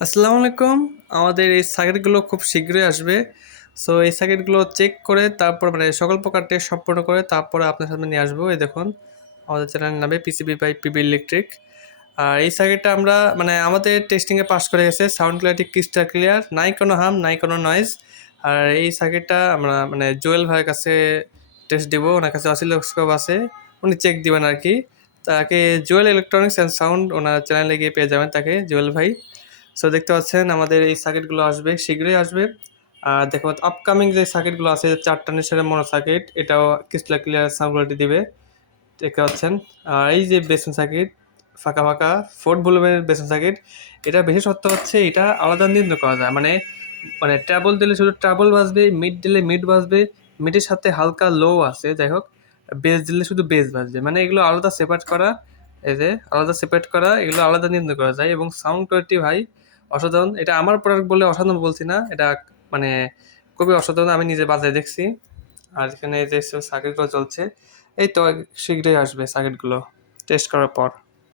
আসসালামু আলাইকুম। আমাদের এই সার্কিটগুলো খুব শীঘ্রই আসবে। সো এই সার্কিটগুলো চেক করে তারপর মানে সকল প্রকার টেস্ট সম্পূর্ণ করে তারপরে আপনার সামনে নিয়ে আসবো। এই দেখুন আমাদের চ্যানেলের নামে পিসিবি বাই পিবি ইলেকট্রিক। আর এই সার্কিটটা আমরা মানে আমাদের টেস্টিংয়ে পাস করে গেছে। সাউন্ড ক্লিয়ারিটি ক্রিস্টাল ক্লিয়ার, নাই কোনো হার্ম, নাই কোনো নয়েজ। আর এই সার্কিটটা আমরা মানে জুয়েল ভাইয়ের কাছে টেস্ট দিব। ওনার কাছে অসিলোস্কোপ আছে, উনি চেক দিবেন আর কি। তাকে জুয়েল ইলেকট্রনিক্স অ্যান্ড সাউন্ড ওনার চ্যানেলে গিয়ে পেয়ে যাবেন তাকে, জুয়েল ভাই। সো দেখতে পাচ্ছেন আমাদের এই সার্কিটগুলো আসবে, শীঘ্রই আসবে। আর দেখো আপকামিং যে সার্কিটগুলো আছে, 4টা নিচের মোনো সার্কিট, এটাও ক্রিস্টাল ক্লিয়ার সাউন্ড কোয়ালিটি দিবে, দেখতে পাচ্ছেন। আর এই যে বেসন সার্কিট, ফাঁকা ফাঁকা 4 ভলিউমের বেসন সার্কিট, এটা বিশেষত্ব হচ্ছে এটা আলাদা নিয়ন্ত্রণ করা যায়। মানে মানে ট্রাবল দিলে শুধু ট্রাবল বাজবে, মিড দিলে মিড বাজবে, মিডের সাথে হালকা লো আছে, যাই হোক। বেস দিলে শুধু বেস বাজবে, মানে এগুলো আলাদা সেপারেট করা। এই যে আলাদা সেপারেট করা, এগুলো আলাদা নিয়ন্ত্রণ করা যায়। এবং সাউন্ড কোয়ালিটি ভাই অসাধারণ। এটা আমার প্রোডাক্ট বলে অসাধারণ বলছি না, এটা মানে খুবই অসাধারণ, আমি নিজে বাজায় দেখছি। আর এখানে যে সার্কিটগুলো চলছে, এই তো শীঘ্রই আসবে সার্কিটগুলো টেস্ট করার পর।